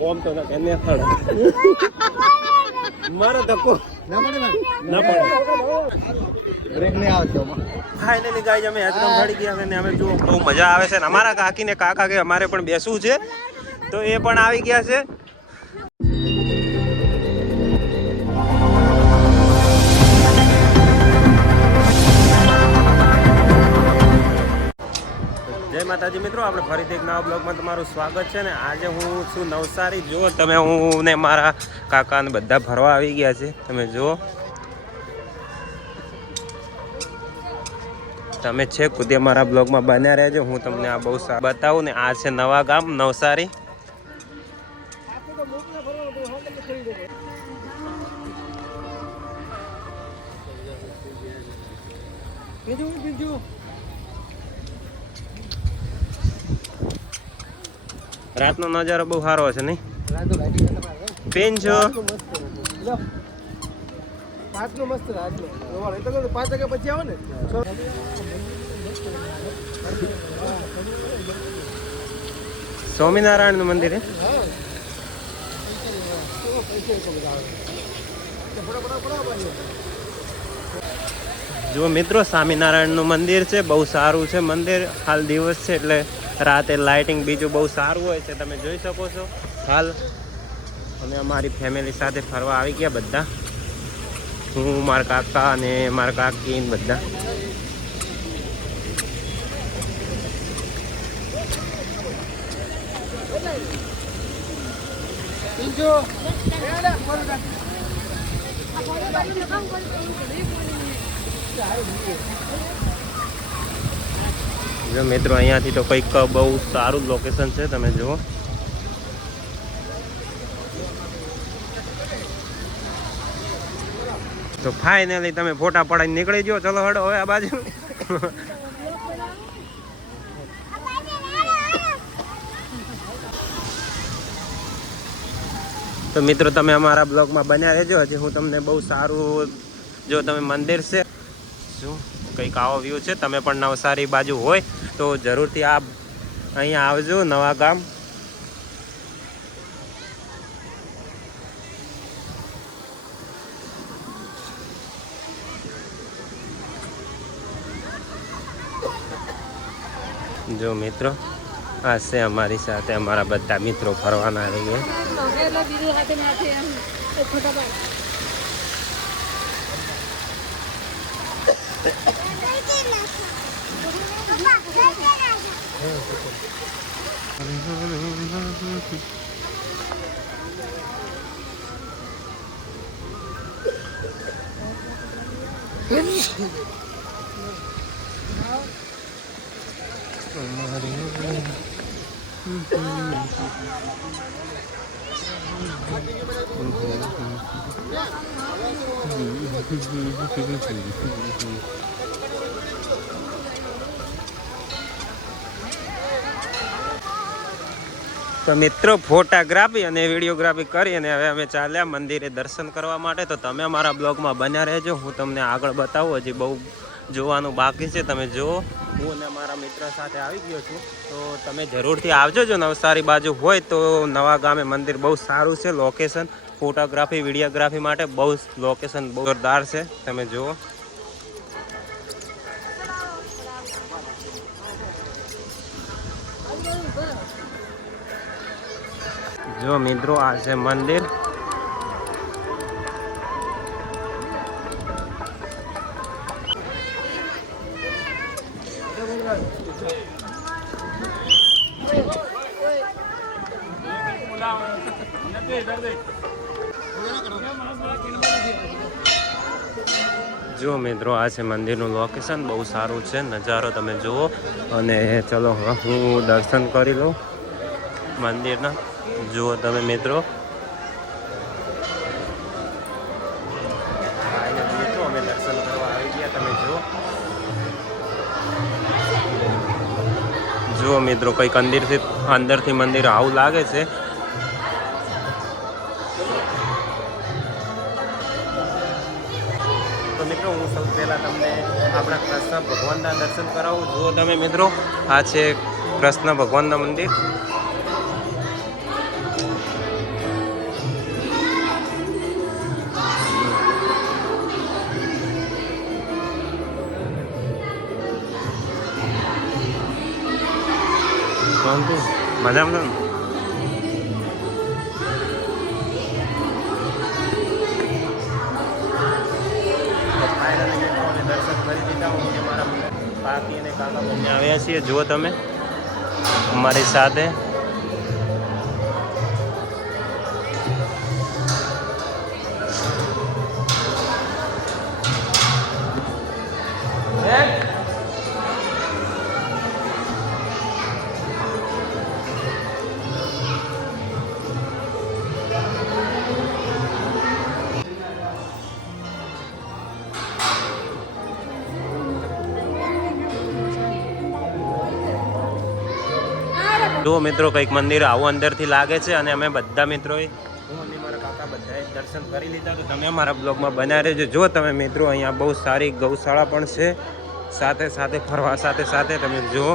ઓમ તો એને થડ મારો ધક્કો ના પડે બ્રેક નહીં આવતો ફાઇનલી ગાઈસ અમે હેતરામ ચડી ગયા અને અમે જો બહુ મજા આવે છે ને અમારા કાકી ને કાકા કે અમારે પણ બેસવું છે તો એ પણ આવી ગયા છે જય માતાજી મિત્રો આપણે ફરીથી એક નવા બ્લોગમાં તમારું સ્વાગત છે ને આજે હું છું નવસારી જુઓ તમે હું ને મારા કાકા ને બધા ફરવા આવી ગયા છે તમે જુઓ તમે છેક સુધી મારા બ્લોગમાં બન્યા રહેજો હું તમને આ બહુ બતાવું ને આ છે નવા ગામ નવસારી રાતનો નજારો બહુ સારો છે નહીં પેન છો સ્વામિનારાયણ નું મંદિર જો મિત્રો સ્વામિનારાયણ નું મંદિર છે બહુ સારું છે મંદિર હાલ દિવસ છે એટલે રાતે લાઇટિંગ બીજું બહુ સારું હોય છે તમે જોઈ શકો છો હાલ અમે અમારી ફેમિલી સાથે ફરવા આવી ગયા બધા હું મારા કાકા અને મારા કાકી બધા જો મિત્રો અહીંયાથી તો કંઈક બહુ સારું લોકેશન છે તમે જુઓ તો ફાઇનલી તમે ફોટા પડાઈને નીકળી ગયો ચલો હડો હવે આ બાજુ તો મિત્રો તમે અમારા બ્લોગમાં બન્યા રહેજો હજી હું તમને બહુ સારું જો તમે મંદિર છે શું કંઈક આવો વ્યૂ છે તમે પણ નવસારી બાજુ હોય તો જરૂરથી આપ અહીંયા આવજો નવા ગામ જો મિત્રો આ છે અમારી સાથે અમારા બધા મિત્રો ફરવાના રહી ગયા તો મિત્રો ફોટોગ્રાફી અને વિડીયોગ્રાફી કરી અને હવે અમે ચાલ્યા મંદિરે દર્શન કરવા માટે તો તમે અમારા બ્લોગમાં બન્યા રહેજો હું તમને આગળ બતાવું હજી બહુ જોવાનું બાકી છે તમે જુઓ હું અને મારા મિત્ર સાથે આવી ગયો છું તો તમે જરૂરથી આવજો જો નવસારી બાજુ હોય તો નવા ગામે મંદિર બહુ સારું છે લોકેશન ફોટોગ્રાફી વિડીયોગ્રાફી માટે બહુ લોકેશન બહુ જોરદાર છે તમે જુઓ જો મિત્રો આ છે મંદિર જો મિત્રો આ છે મંદિરનું લોકેશન બહુ સારું છે નજારો તમે જુઓ અને ચલો હું દર્શન કરી લઉં મંદિરના જુઓ તમે મિત્રો અમે દર્શન કરવા આવી ગયા તમે જુઓ મિત્રો કંઈક અંદરથી મંદિર આવું લાગે છે તો મિત્રો હું સૌથી પહેલાં તમને આપણા કૃષ્ણ ભગવાનના દર્શન કરાવું જુઓ તમે મિત્રો આ છે કૃષ્ણ ભગવાનના મંદિર મજામાં છો ને? ફાઇનલી મિત્રો દર્શન કરી દીધા. હું અને મારા કાકી અને કાકા બંને આવ્યા છીએ. જુઓ તમે અમારી સાથે. જુઓ મિત્રો કંઈક મંદિર આવું અંદરથી લાગે છે અને અમે બધા મિત્રોએ હું અને મારા કાકા બધાએ દર્શન કરી લીધા. તો તમે અમારા બ્લોગમાં બન્યા રહેજો. જો તમે મિત્રો અહીંયા બહુ સારી ગૌશાળા પણ છે, સાથે સાથે ફરવા સાથે સાથે તમે જુઓ.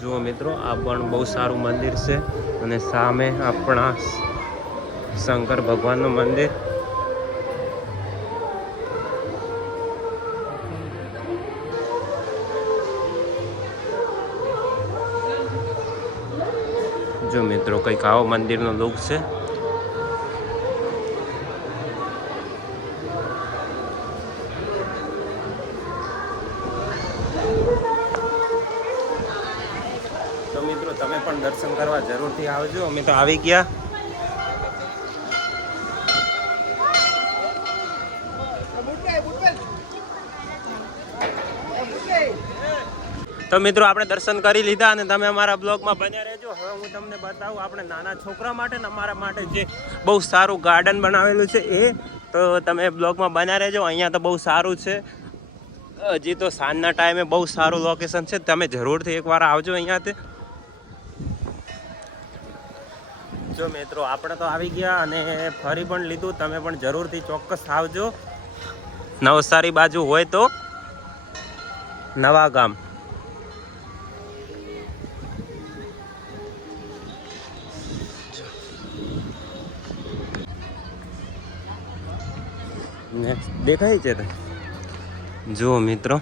જુઓ મિત્રો આ પણ બહુ સારું મંદિર છે અને સામે આપણા શંકર ભગવાનનું મંદિર. જો મિત્રો કંઈક આવો મંદિરનો લુક છે. તો મિત્રો તમે પણ દર્શન કરવા જરૂરથી આવજો. અમે તો આવી ગયા. તો મિત્રો આપણે દર્શન કરી લીધા અને તમે અમારા બ્લોગમાં બન્યા રહેજો. હવે હું તમને બતાવું આપણે નાના છોકરા માટે ને અમારા માટે જે બહુ સારું ગાર્ડન બનાવેલું છે એ. તો તમે બ્લોગમાં બન્યા રહેજો. અહીંયા તો બહુ સારું છે. હજી તો સાંજના ટાઈમે બહુ સારું લોકેશન છે. તમે જરૂરથી એકવાર આવજો અહીંયાથી. જો મિત્રો આપણે તો આવી ગયા અને ફરી પણ લીધું. તમે પણ જરૂરથી ચોક્કસ આવજો. નવસારી બાજુ હોય તો નવા ગામ. દેખાય છે જુઓ મિત્રો.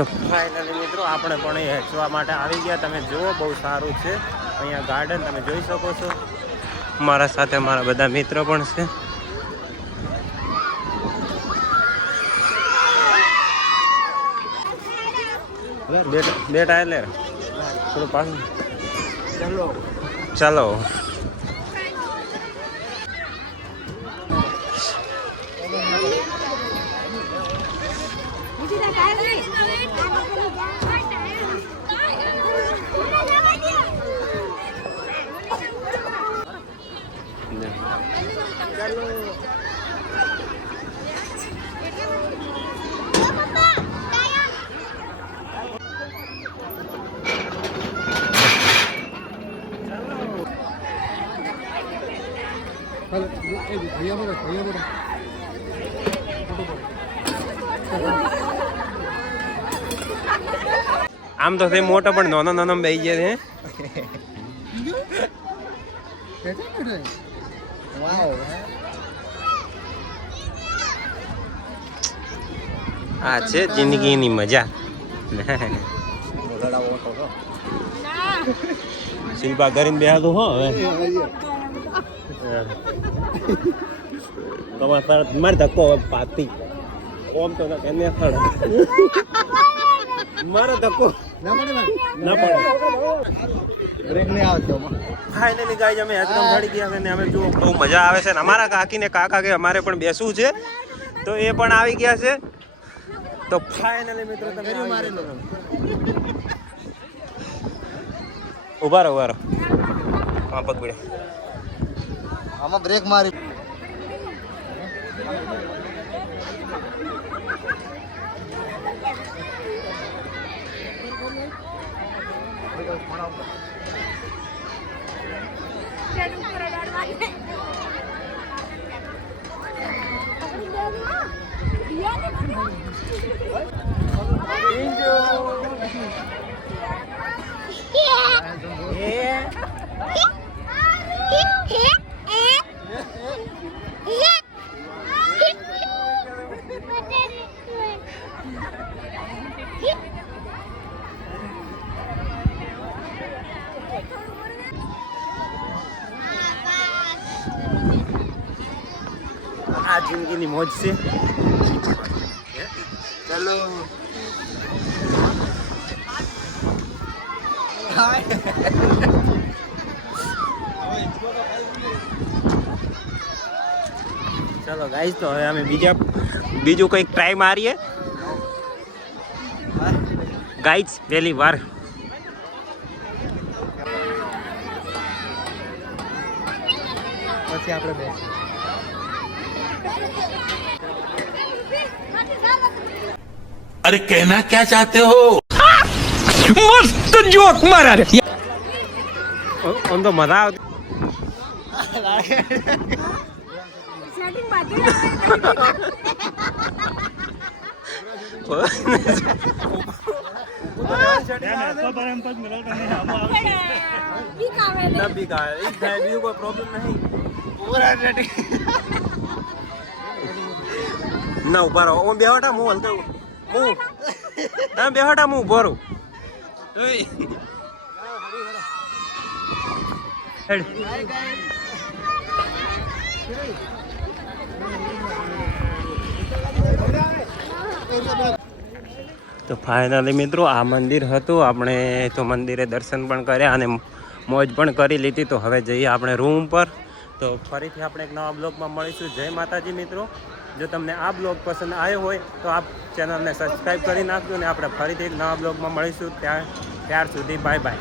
તો ફાઇનલી મિત્રો આપણે પણ એ હેચવા માટે આવી ગયા. તમે જુઓ બહુ સારું છે અહીંયા ગાર્ડન. તમે જોઈ શકો છો. મારા સાથે મારા બધા મિત્રો પણ છે. બે ટાયર લે થોડું પાછું. ચાલો આમ તો તે મોટો પણ નાનો નાનો બેસી જાય છે. આ છે જિંદગીની મજા. શિલ્પા કરીને બેહાતું હો હવે મારે ધક્કો પાતી ઓમ તો એને મારો ધક્કો ફાઇનલી ગાઈઝ અમે યાત્રા ચડી ગયા અને અમે જો બહુ મજા આવે છે ને અમારા કાકીને કાકા કે અમારે પણ બેસવું છે તો એ પણ આવી ગયા છે તો ફાઇનલી મિત્રો તમે ઉભા રહો હા પકડે આમાં બ્રેક મારી આ જિંદગીની મોજ છે ચલો ચલો ગાઈસ તો હવે અમે બીજું કંઈક ટ્રાય મારીએ ગાઈસ પહેલી વાર પછી આપણે બે अरे कहना क्या चाहते हो મસ્ત જોક મારા રે ઓમ તો મજા આવતી કોઈ પ્રોબ્લેમ નહીં ના ઉભા રહો ઓમ બેહટા હું હલતો હું તમે બેહટા હું ઉભો રહું તો ફાઇનલી મિત્રો આ મંદિર હતું આપણે તો મંદિરે દર્શન પણ કર્યા અને મોજ પણ કરી લીધી તો હવે જઈએ આપણે રૂમ પર તો ફરીથી આપણે એક નવા બ્લોગમાં મળીશું જય માતાજી મિત્રો જો તમને આ બ્લોગ પસંદ આવ્યો હોય તો આપ ચેનલને સબસ્ક્રાઈબ કરી નાખજો અને આપણે ફરીથી એક નવા બ્લોગમાં મળીશું ત્યાર સુધી બાય બાય